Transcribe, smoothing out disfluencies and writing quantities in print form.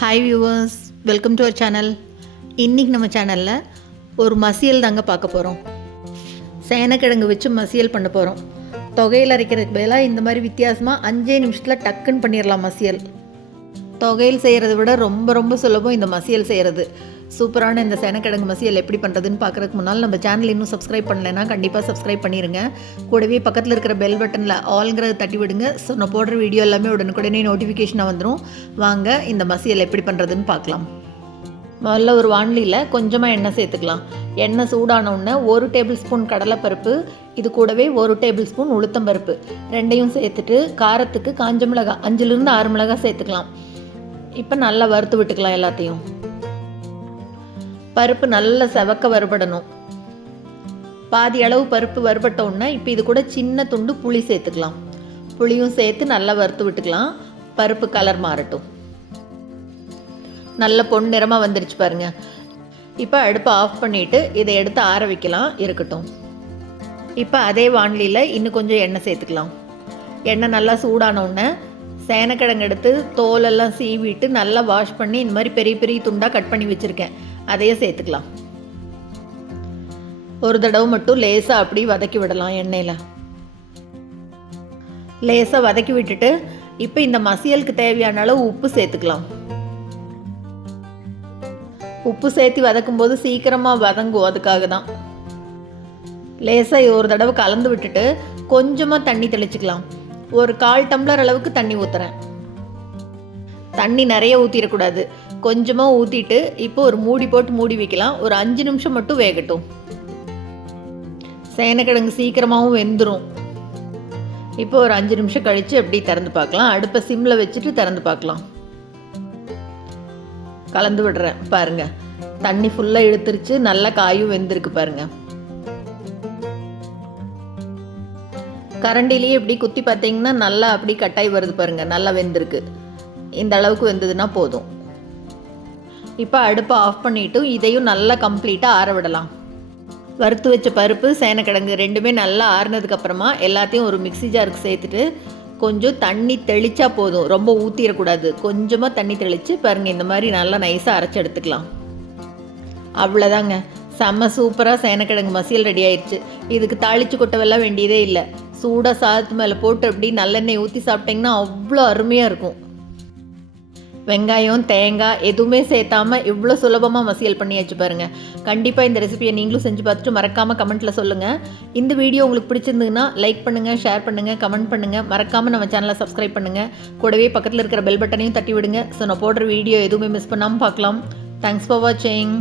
Hi viewers, welcome to our channel. இன்றைக்கி நம்ம சேனலில் ஒரு மசியல் தாங்க பார்க்க போகிறோம். சேனக்கிழங்கு வச்சு மசியல் பண்ண போகிறோம். தொகையில் அரைக்கிறதுக்கு பதிலாக இந்த மாதிரி வித்தியாசமாக 5 நிமிஷத்தில் டக்குன்னு பண்ணிடலாம் மசியல். தொகையில் செய்கிறத விட ரொம்ப சுலபம் இந்த மசியல் செய்கிறது. சூப்பரான இந்த சேனக்கிழங்கு மசியல் எப்படி பண்ணுறதுன்னு பார்க்குறதுக்கு முன்னால் நம்ம சேனல் இன்னும் சப்ஸ்கிரைப் பண்ணலைன்னா கண்டிப்பாக சப்ஸ்கிரைப் பண்ணிடுங்க. கூடவே பக்கத்தில் இருக்கிற பெல் பட்டனில் ஆல்ங்கிறத தட்டி விடுங்க. ஸோ நான் போடுற வீடியோ எல்லாமே உடனுக்குடனே நோட்டிஃபிகேஷனாக வந்துடும். வாங்க இந்த மசியல் எப்படி பண்ணுறதுன்னு பார்க்கலாம். முதல்ல ஒரு வாணலியில் கொஞ்சமாக எண்ணெய் சேர்த்துக்கலாம். எண்ணெய் சூடானவுடனே 1 டேபிள் ஸ்பூன் கடலைப்பருப்பு, இது கூடவே 1 டேபிள் ஸ்பூன் உளுத்தம்பருப்பு ரெண்டையும் சேர்த்துட்டு காரத்துக்கு காஞ்ச மிளகாய் 5லிருந்து 6 மிளகாய் சேர்த்துக்கலாம். இப்போ நல்லா வறுத்து விட்டுக்கலாம். எல்லாத்தையும் பருப்பு நல்லா செவக்க வறுபடணும். பாதி அளவு பருப்பு வறுபட்டோன்னா இப்போ இது கூட சின்ன துண்டு புளி சேர்த்துக்கலாம். புளியும் சேர்த்து நல்லா வறுத்து விட்டுக்கலாம். பருப்பு கலர் மாறட்டும். நல்ல பொன்னிறமாக வந்துடுச்சு பாருங்கள். இப்போ அடுப்பை ஆஃப் பண்ணிவிட்டு இதை எடுத்து ஆற வைக்கலாம். இருக்கட்டும். இப்போ அதே வாணலியில் இன்னும் கொஞ்சம் எண்ணெய் சேர்த்துக்கலாம். எண்ணெய் நல்லா சூடானோடனே சேனக்கிழங்கு எடுத்து தோலெல்லாம் சீவிட்டு நல்லா வாஷ் பண்ணி இந்த மாதிரி பெரிய துண்டாக கட் பண்ணி வச்சுருக்கேன். அதையே சேர்த்துக்கலாம். ஒரு தடவை மட்டும் லேசாக அப்படி வதக்கி விடலாம். எண்ணெயில் லேசாக வதக்கி விட்டுட்டு இப்போ இந்த மசியலுக்கு தேவையான அளவு உப்பு சேர்த்துக்கலாம். உப்பு சேர்த்து வதக்கும்போது சீக்கிரமாக வதங்கும். அதுக்காக தான் லேசாக ஒரு தடவை கலந்து விட்டுட்டு கொஞ்சமாக தண்ணி தெளிச்சுக்கலாம். ஒரு 1/4 டம்ளர் அளவுக்கு தண்ணி ஊற்றுறேன். தண்ணி நிறைய ஊற்றிடக்கூடாது. கொஞ்சமாக ஊற்றிட்டு இப்போ ஒரு மூடி போட்டு மூடி வைக்கலாம். ஒரு 5 நிமிஷம் மட்டும் வேகட்டும். சேனக்கிழங்கு சீக்கிரமாகவும் வெந்துடும். இப்போ ஒரு 5 நிமிஷம் கழித்து எப்படி திறந்து பார்க்கலாம். அடுப்பை சிம்மில் வச்சுட்டு திறந்து பார்க்கலாம். கலந்து விடுறேன் பாருங்கள். தண்ணி ஃபுல்லாக இழுத்துருச்சு. நல்லா காயும் வெந்திருக்கு பாருங்கள். கரண்டிலேயே இப்படி குத்தி பார்த்தீங்கன்னா நல்லா அப்படி கட்டாய் வருது பாருங்கள். நல்லா வெந்திருக்கு. இந்த அளவுக்கு வெந்ததுன்னா போதும். இப்போ அடுப்பை ஆஃப் பண்ணிவிட்டு இதையும் நல்லா கம்ப்ளீட்டாக ஆற விடலாம். வறுத்து வச்ச பருப்பு சேனக்கிழங்கு ரெண்டுமே நல்லா ஆறுனதுக்கப்புறமா எல்லாத்தையும் ஒரு மிக்ஸி ஜாருக்கு சேர்த்துட்டு கொஞ்சம் தண்ணி தெளித்தா போதும். ரொம்ப ஊற்றிடக்கூடாது. கொஞ்சமாக தண்ணி தெளித்து பாருங்கள். இந்த மாதிரி நல்லா நைஸாக அரைச்சி எடுத்துக்கலாம். அவ்வளோதாங்க. செம்ம சூப்பராக சேனக்கிழங்கு மசியல் ரெடி ஆயிடுச்சு. இதுக்கு தாளித்து கொட்டவெல்லாம் வேண்டியதே இல்லை. சூடாக சாதத்து மேலே போட்டு அப்படி நல்லெண்ணெய் ஊற்றி சாப்பிட்டிங்கன்னா அவ்வளோ அருமையாக இருக்கும். வெங்காயம் தேங்காய் எதுவுமே சேர்த்தாமல் இவ்வளோ சுலபமாக மசியல் பண்ணியாச்சு பாருங்கள். கண்டிப்பாக இந்த ரெசிபியை நீங்களும் செஞ்சு பார்த்துட்டு மறக்காமல் கமெண்ட்டில் சொல்லுங்கள். இந்த வீடியோ உங்களுக்கு பிடிச்சிருந்ததுன்னா லைக் பண்ணுங்கள், ஷேர் பண்ணுங்கள், கமெண்ட் பண்ணுங்கள். மறக்காமல் நம்ம சேனலை சப்ஸ்கிரைப் பண்ணுங்கள். கூடவே பக்கத்தில் இருக்கிற பெல் பட்டனையும் தட்டி விடுங்க. ஸோ நான் போடுற வீடியோ எதுவுமே மிஸ் பண்ணாமல் பார்க்கலாம். தேங்க்ஸ் ஃபார் வாட்சிங்.